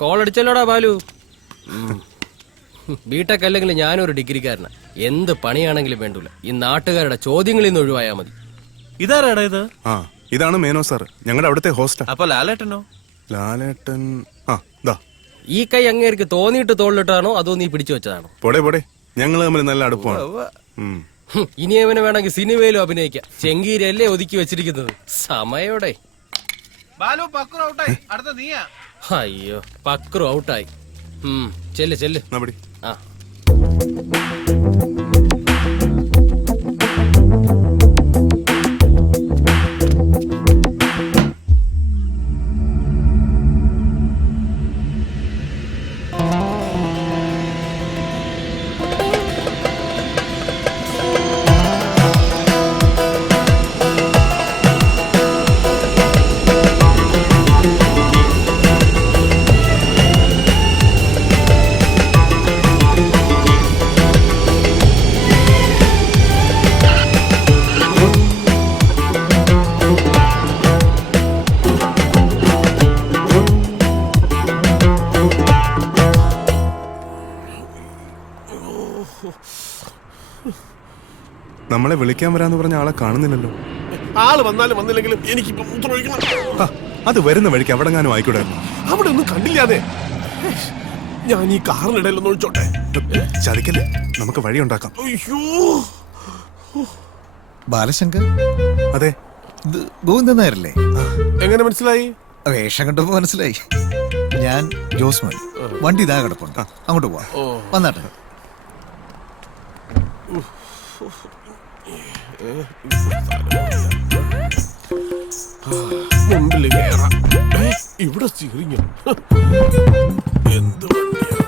Call അടിച്ചല്ലോടാ Balu. BTech അല്ലെങ്കിൽ ഞാനൊരു ഡിഗ്രിക്കാരനാ. എന്ത് പണിയാണെങ്കിലും വേണ്ടൂല, ഈ നാട്ടുകാരുടെ ചോദ്യങ്ങളിൽ നിന്ന് ഒഴിവായാ മതി. ഇതാരാടാ ഇത്? ഇതാണ് മേനോ സാർ, ഞങ്ങളുടെ അവിടുത്തെ ഹോസ്റ്റൽ. അപ്പൊ ലാലേട്ടനോ? ലാലേട്ടൻ ഈ കൈ അങ്ങേർക്ക് തോന്നിയിട്ട് തോളിലിട്ടാണോ അതോ നീ പിടിച്ചു വെച്ചതാണോ? പോടെ ഞങ്ങൾ തമ്മിൽ നല്ല അടുപ്പമാണ്. ഇനി അവനെ വേണമെങ്കിൽ സിനിമയിലും അഭിനയിക്കാം. ചെങ്കീരല്ലേ ഒതുക്കി വെച്ചിരിക്കുന്നത് സമയോടെ. ബാലു പക്രു ഔട്ടായി, അടുത്ത നീയാ. അയ്യോ, പക്രു ഔട്ടായി. ചെല്ല് ആ. നമ്മളെ വിളിക്കാൻ വരാന്ന് പറഞ്ഞ ആളെ കാണുന്നില്ലല്ലോ. ആള് വന്നാലും വന്നില്ലെങ്കിലും എനിക്കിപ്പോ മൂത്രമൊഴിക്കണം. അത് വരുന്ന വഴിക്ക് അവിടെ ഞാനും ആയിക്കൂടായിരുന്നു. അവിടെ ഒന്നും കണ്ടില്ലാതെ. ഞാൻ ഈ കാറിനിടയിലൊന്നും ഒഴിച്ചോട്ടെ. ചതിക്കല്ലേ, നമുക്ക് വഴി ഉണ്ടാക്കാം. അയ്യോ, ബാലശങ്കർ? അതെ. ഗോവിന്ദൻ നായരല്ലേ? എങ്ങനെ മനസ്സിലായി? വേഷം കണ്ടപ്പോ മനസ്സിലായി. ഞാൻ ജോസ്മോൻ. വണ്ടി ഇതാ കിടപ്പുണ്ട്, അങ്ങോട്ട് പോവാ. വന്നാട്ടെ. മുമ്പില് കേറാം. ഇവിടെ സ്റ്റിയറിംഗ് എന്ത് വണ്ടിയാ?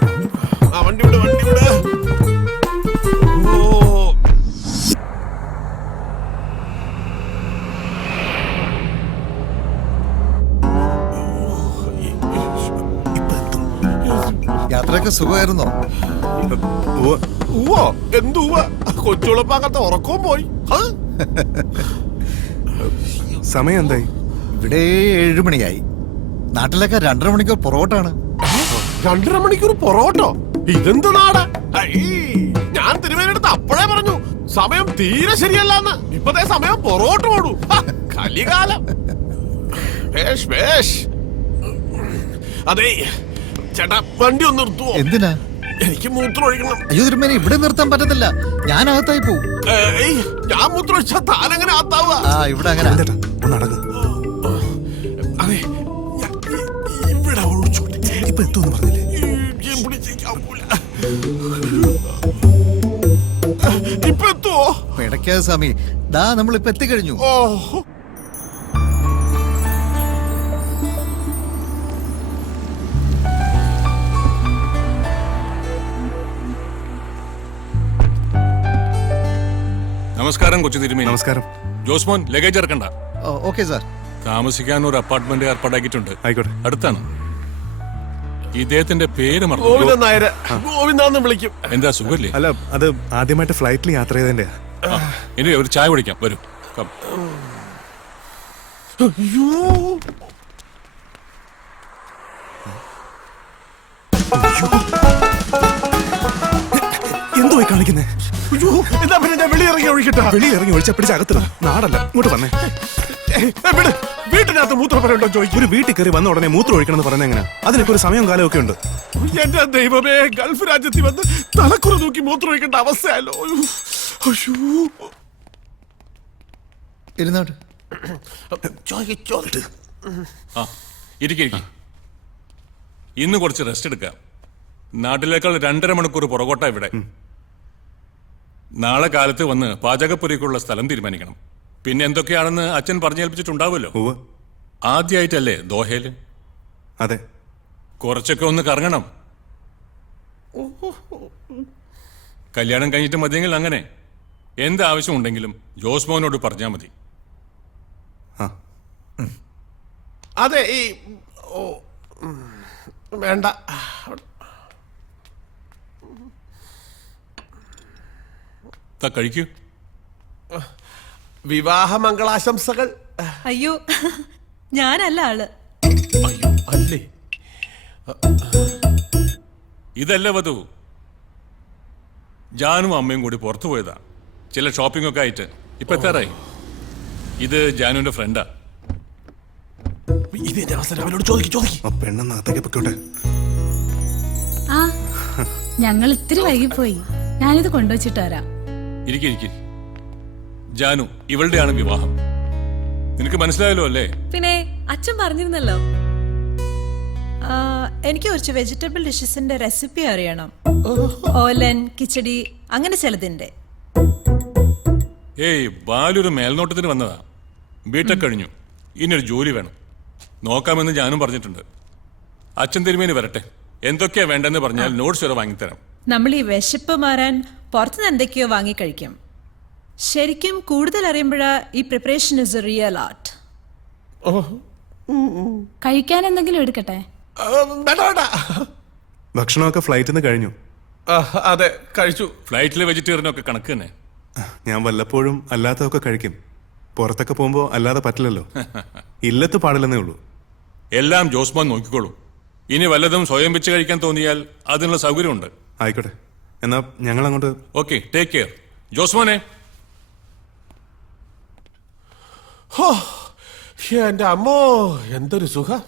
വണ്ടി വിട്. യാത്രയൊക്കെ സുഖമായിരുന്നോ? എന്തുവാ, കൊച്ചുളപ്പാകത്തെ ഉറക്കവും പോയി. സമയം എന്തായി? ഇവിടെ 7 മണിയായി. നാട്ടിലൊക്കെ 2.5 മണിക്കൂർ പൊറോട്ടാണ്. 2.5 മണിക്കൂർ പൊറോട്ടോ? ഇതെന്ത് നാട്? ഞാൻ തിരുവേനെടുത്ത് അപ്പോഴേ പറഞ്ഞു സമയം തീരെ ശരിയല്ലെന്ന്. ഇപ്പത്തെ സമയം പൊറോട്ട ഓടൂ. കലികാലം. അതെ ചേട്ടാ, വണ്ടി ഒന്ന് നിർത്തുവോ? എന്തിനാ? എനിക്ക് മൂത്രം ഒഴിക്കണം. അയ്യോ തിരുമേനി, ഇവിടെ നിർത്താൻ പറ്റത്തില്ല. ഞാൻ അകത്തായി പോവും. ഞാൻ മൂത്രം ഒഴിച്ചാ താനെങ്ങനെ ആത്താവുക? ഇവിടെ അങ്ങനെ നടക്കും. അതെ, ഇവിടെ ഒഴിച്ചോട്ടെ. ഇപ്പൊ എത്തുമെന്ന് പറഞ്ഞില്ലേ? ഇപ്പൊ എത്തുവോ? പിടയ്ക്കാതെ സ്വാമി, ദാ നമ്മളിപ്പോ എത്തിക്കഴിഞ്ഞു. നമസ്കാരം കൊച്ചു തിരുമേനി. നമസ്കാരം. ജോസ്മോൻ, ലഗേജ് ഇറക്കണ്ട. Okay sir. താമസിക്കാൻ ഒരു അപ്പാർട്ട്മെന്റ് ഏർപ്പാടാക്കിയിട്ടുണ്ട്. ആയിക്കോട്ടെ. അടുത്താണ്. ഇദ്ദേഹത്തിന്റെ പേര് ഗോവിന്ദൻ നായർ. ഗോവിന്ദാന്ന് വിളിക്കും. എന്താ, സുഖല്ലേ? അല്ല, അത് ആദ്യമായിട്ട് ഫ്ലൈറ്റിൽ യാത്ര ചെയ്തതിന്റെ. ഇനി ഒരു ചായ കുടിക്കാം, വരൂ. എന്തോ കാണിക്കുന്നേ? എന്താ പിന്നെ ഞാൻ വെളിയിറങ്ങി ഒഴിക്കട്ടെ? വെളിയിറങ്ങി ഒഴിച്ച പിടിച്ച് അകത്തിടും. നാടല്ല, ഇങ്ങോട്ട് വന്നേ. വീട്ടിനകത്ത് മൂത്രപ്പരുണ്ടോ ചോദിക്കും. ഒരു വീട്ടിൽ കയറി വന്ന ഉടനെ മൂത്രം ഒഴിക്കണം പറഞ്ഞ എങ്ങനെ? അതിനൊക്കെ ഒരു സമയവും കാലവും ഒക്കെ ഉണ്ട്. എന്റെ ദൈവമേ, ഗൾഫ് രാജ്യത്തിൽ വന്ന് തലക്കുറ നോക്കി മൂത്രം ഒഴിക്കേണ്ട അവസ്ഥയല്ലോ. ഇരുന്നോട്ട്. ഇരിക്കും. ഇന്ന് കുറച്ച് റെസ്റ്റ് എടുക്കാം. നാട്ടിലേക്കാൾ 2.5 മണിക്കൂർ പുറകോട്ട ഇവിടെ. നാളെ കാലത്ത് വന്ന് പാചകപ്പുരയ്ക്കുള്ള സ്ഥലം തീരുമാനിക്കണം. പിന്നെ എന്തൊക്കെയാണെന്ന് അച്ഛൻ പറഞ്ഞേൽപ്പിച്ചിട്ടുണ്ടാവുമല്ലോ. ആദ്യമായിട്ടല്ലേ ദോഹയില്? അതെ. കുറച്ചൊക്കെ ഒന്ന് കറങ്ങണം. കല്യാണം കഴിഞ്ഞിട്ട് മതിയെങ്കിൽ അങ്ങനെ. എന്താവശ്യം ഉണ്ടെങ്കിലും ജോസ്മോനോട് പറഞ്ഞാൽ മതി. അതെ, ഈ വേണ്ട. കഴിക്കൂ. വിവാഹ മംഗളാശംസകൾ. അയ്യോ, ഞാനല്ല ആള്. അയ്യോ, അല്ലേ? ഇതല്ല വധു. ജാനും അമ്മയും കൂടി പുറത്തു പോയതാ ചില ഷോപ്പിംഗ് ഒക്കെ ആയിട്ട്. ഇപ്പൊ എത്താറായി. ഇത് ജാനുവിന്റെ ഫ്രണ്ടാ. ഇതിന്റെ അവസരം അവനോട് ചോദിക്കും. ആ പെണ്ണെന്നകത്തേക്ക് പൊക്കോട്ടെ. ആ ഞങ്ങൾ ഇത്തിരി വൈകിപ്പോയി. ഞാനിത് കൊണ്ടുവച്ചിട്ട് വരാം. ഇരിക്കെ. ജാനു, ഇവളുടെയാണ് വിവാഹം. നിനക്ക് മനസ്സിലായല്ലോ അല്ലേ? പിന്നെ അച്ഛൻ പറഞ്ഞിരുന്നല്ലോ. എനിക്ക് കുറച്ച് വെജിറ്റബിൾ ഡിഷസിന്റെ റെസിപ്പി അറിയണം. ഓലൻ, കിച്ചടി, അങ്ങനെ ചിലതിന്റെ. ഏയ്, ബാലൊരു മേൽനോട്ടത്തിന് വന്നതാ. ബിടെക് കഴിഞ്ഞു. ഇനിയൊരു ജോലി വേണം. നോക്കാമെന്ന് ഞാനും പറഞ്ഞിട്ടുണ്ട്. അച്ഛൻ തിരുമേനി വരട്ടെ. എന്തൊക്കെയാ വേണ്ടെന്ന് പറഞ്ഞാൽ നോട്ട്സ് വരെ വാങ്ങിത്തരാം. നമ്മൾ ഈ വിശപ്പ് മാറാൻ പുറത്തുനിന്ന് എന്തൊക്കെയോ വാങ്ങിക്കഴിക്കും. ശരിക്കും കൂടുതൽ അറിയുമ്പോഴാ ഈ preparation is A real art. കഴിക്കാൻ എന്തെങ്കിലും എടുക്കട്ടെ? വേണ്ട. ഭക്ഷണമൊക്കെ ഫ്ലൈറ്റിൽ നിന്ന് കഴിഞ്ഞു. അതെ, കഴിച്ചു. ഫ്ലൈറ്റിലെ വെജിറ്റേറിയനൊക്കെ കണക്ക് തന്നെ. ഞാൻ വല്ലപ്പോഴും അല്ലാത്തതൊക്കെ കഴിക്കും. പുറത്തൊക്കെ പോകുമ്പോ അല്ലാതെ പറ്റില്ലല്ലോ. ഇല്ലത്ത് പാടില്ലെന്നേ ഉള്ളൂ. എല്ലാം ജോസ്മാൻ നോക്കിക്കോളൂ. ഇനി വല്ലതും സ്വയം വെച്ച് കഴിക്കാൻ തോന്നിയാൽ അതിനുള്ള സൗകര്യമുണ്ട്. ആയിക്കോട്ടെ, എന്നാ ഞങ്ങൾ അങ്ങോട്ട്. Okay, take care. ജോസ്മാനെ. എന്റെ അമ്മോ, എന്തൊരു സുഖം.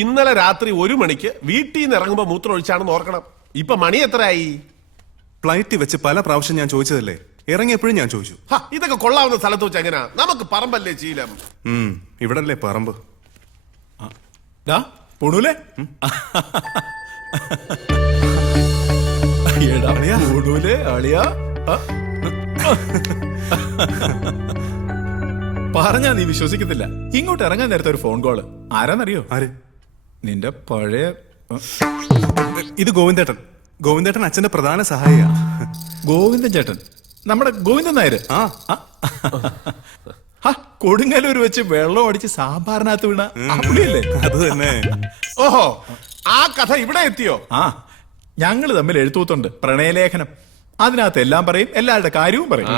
ഇന്നലെ രാത്രി 1 മണിക്ക് വീട്ടിൽ നിന്ന് ഇറങ്ങുമ്പോ മൂത്രം ഒഴിച്ചാണെന്ന് ഓർക്കണം. ഇപ്പൊ മണി എത്രയായി? ഫ്ലൈറ്റിൽ വെച്ച് പല പ്രാവശ്യം ഞാൻ ചോദിച്ചതല്ലേ, ഇറങ്ങിയപ്പോഴും ഞാൻ ചോദിച്ചു. ഇതൊക്കെ കൊള്ളാവുന്ന സ്ഥലത്ത് വെച്ച് എങ്ങനെയാ? നമുക്ക് പറമ്പല്ലേ ശീലം. ഇവിടല്ലേ പറമ്പ്. പൊണൂലേ? പറഞ്ഞാ നീ വിശ്വസിക്കത്തില്ല. ഇങ്ങോട്ട് ഇറങ്ങാൻ നേരത്തെ ഒരു ഫോൺ കോള്. ആരാന്നറിയോ? ആര്? നിന്റെ പഴയ ഇത് ഗോവിന്ദേട്ടൻ. ഗോവിന്ദേട്ടൻ അച്ഛന്റെ പ്രധാന സഹായിയാ. ഗോവിന്ദൻ ചേട്ടൻ, നമ്മുടെ ഗോവിന്ദൻ നായര്. കൊടുങ്ങല്ലൂർ വെച്ച് വെള്ളം അടിച്ച് സാമ്പാറിനകത്ത് വീണ പുള്ളിയല്ലേ? അത് തന്നെ. ഓഹോ, ആ കഥ ഇവിടെ എത്തിയോ? ഞങ്ങള് തമ്മിൽ എഴുത്തൂത്തുണ്ട്, പ്രണയലേഖനം. അതിനകത്ത് എല്ലാം പറയും, എല്ലാവരുടെ കാര്യവും പറയും.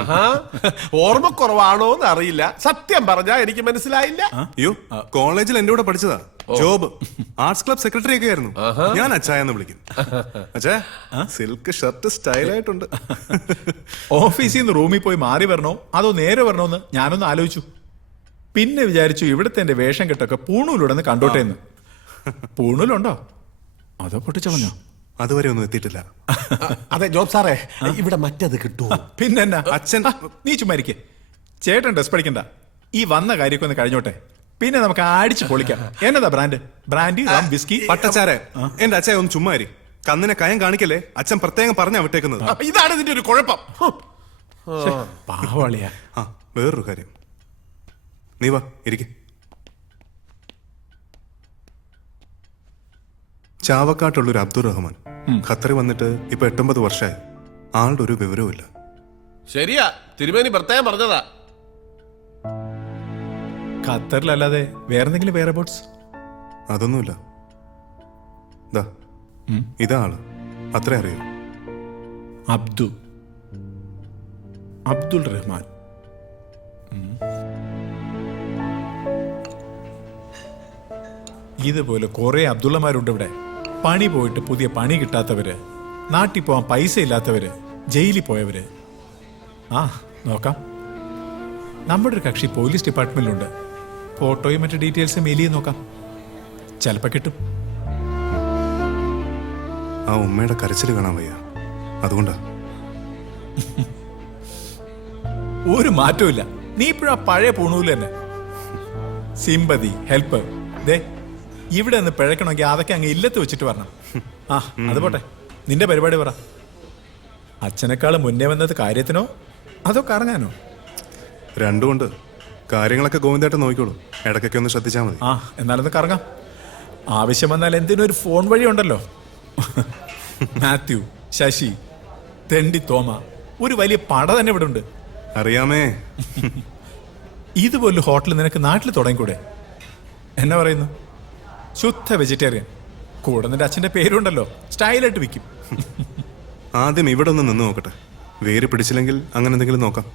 ഓർമ്മക്കുറവാണോ എന്ന് അറിയില്ല. സത്യം പറഞ്ഞാ എനിക്ക് മനസ്സിലായില്ല. അയ്യോ, കോളേജിൽ എന്റെ കൂടെ പഠിച്ചതാ. ജോബ് ആർട്സ് ക്ലബ് സെക്രട്ടറി ഒക്കെ ആയിരുന്നു. ഞാൻ അച്ചായെന്ന് വിളിക്കും. അച്ഛാ, സിൽക്ക് ഷർട്ട് സ്റ്റൈലായിട്ടുണ്ട്. ഓഫീസിൽ നിന്ന് റൂമിൽ പോയി മാറി വരണോ അതോ നേരെ വരണോന്ന് ഞാനൊന്ന് ആലോചിച്ചു. പിന്നെ വിചാരിച്ചു ഇവിടുത്തെ എന്റെ വേഷം കെട്ടൊക്കെ പൂണൂലുടന്ന് കണ്ടോട്ടെ എന്ന്. പൂണൂലുണ്ടോ അതോ പൊട്ടിച്ചളഞ്ഞോ? അതുവരെ ഒന്നും എത്തിയിട്ടില്ല. അതെ ജോബ് സാറേ, ഇവിടെ മറ്റത് കിട്ടുമോ? പിന്നെ എന്നാ അച്ഛൻ. നീ ചുമ്മാരിക്കേ. ചേട്ടൻ ഡ്രസ് പഠിക്കണ്ട. ഈ വന്ന കാര്യമൊക്കെ ഒന്ന് കഴിഞ്ഞോട്ടെ, പിന്നെ നമുക്ക് അടിച്ച് പൊളിക്കാം. എന്നതാ ബ്രാൻഡ്? ബ്രാൻഡി, റം, വിസ്കി, പട്ടച്ചാരെ. എന്റെ അച്ഛൻ ഒന്ന് ചുമ്മാരി. കന്നിനെ കയം കാണിക്കല്ലേ. അച്ഛൻ പ്രത്യേകം പറഞ്ഞാ വിട്ടേക്കുന്നത്. ഇതാണ് ഇതിന്റെ ഒരു കുഴപ്പം. പാവളിയാ. വേറൊരു കാര്യം, നീ വാ ഇരിക്കെ. ചാവക്കാട്ടുള്ളൊരു അബ്ദുൾ റഹ്മാൻ ഖത്തറിൽ വന്നിട്ട് ഇപ്പൊ 8-9 വർഷമായി. ആളുടെ ഒരു വിവരവും ഇല്ല. ശരിയാ, തിരുമേനി പ്രത്യേകം പറഞ്ഞതാ. ഖത്തറിലല്ലാതെ വേറെന്തെങ്കിലും വേറെ ബോട്ട്സ്? അതൊന്നുമില്ല. ഇതാ ആള്, അത്രേ അറിയൂ. അബ്ദുൾ റഹ്മാൻ. ഇതുപോലെ കുറെ അബ്ദുള്ളമാരുണ്ട് ഇവിടെ. പണി പോയിട്ട് പുതിയ പണി കിട്ടാത്തവര്, നാട്ടിൽ പോവാൻ പൈസ ഇല്ലാത്തവര്, ജയിലിൽ പോയവര്. നോക്കാം. നമ്മുടെ ഒരു കക്ഷി പോലീസ് ഡിപ്പാർട്ട്മെന്റിലുണ്ട്. ഫോട്ടോയും മറ്റു ഡീറ്റെയിൽസും മെയിൽ ചെയ്ത് നോക്കാം, ചിലപ്പോ കിട്ടും. ആ ഉമ്മയുടെ കരച്ചിൽ കാണാൻ വയ്യ, അതുകൊണ്ടാ. ഒരു മാറ്റവും. നീ ഇപ്പോഴാ പഴയ പൂണൂല് തന്നെ. Sympathy, help. ദേ, ഇവിടെ നിന്ന് പിഴക്കണമെങ്കിൽ അതൊക്കെ അങ്ങ് ഇല്ലത്ത് വെച്ചിട്ട് വരണം. അത് പോട്ടെ, നിന്റെ പരിപാടി പറ. അച്ഛനേക്കാളും മുന്നേ വന്നത് കാര്യത്തിനോ അതോ കറങ്ങാനോ? രണ്ടുമുണ്ട്. കാര്യങ്ങളൊക്കെ ഗോവിന്ദേട്ടൻ നോക്കിക്കോളൂ. ഇടയ്ക്കൊക്കെ ഒന്ന് ശ്രദ്ധിച്ചാൽ മതി. എന്നാലൊന്ന് കറങ്ങാം. ആവശ്യം വന്നാൽ എന്തിനും ഒരു ഫോൺ വഴി ഉണ്ടല്ലോ. മാത്യു, ശശി, തെണ്ടി തോമ, ഒരു വലിയ പട തന്നെ ഇവിടെ ഉണ്ട്. അറിയാമേ. ഇതുപോലെ ഹോട്ടൽ നിനക്ക് നാട്ടിൽ തുടങ്ങിക്കൂടെ? എന്നാ പറയുന്നു? ശുദ്ധ വെജിറ്റേറിയൻ. കൂടെ നിന്റെ അച്ഛന്റെ പേരുണ്ടല്ലോ, സ്റ്റൈലായിട്ട് വിൽക്കും. ആദ്യം ഇവിടെ ഒന്ന് നിന്ന് നോക്കട്ടെ. വേര് പിടിച്ചില്ലെങ്കിൽ അങ്ങനെ എന്തെങ്കിലും നോക്കാം.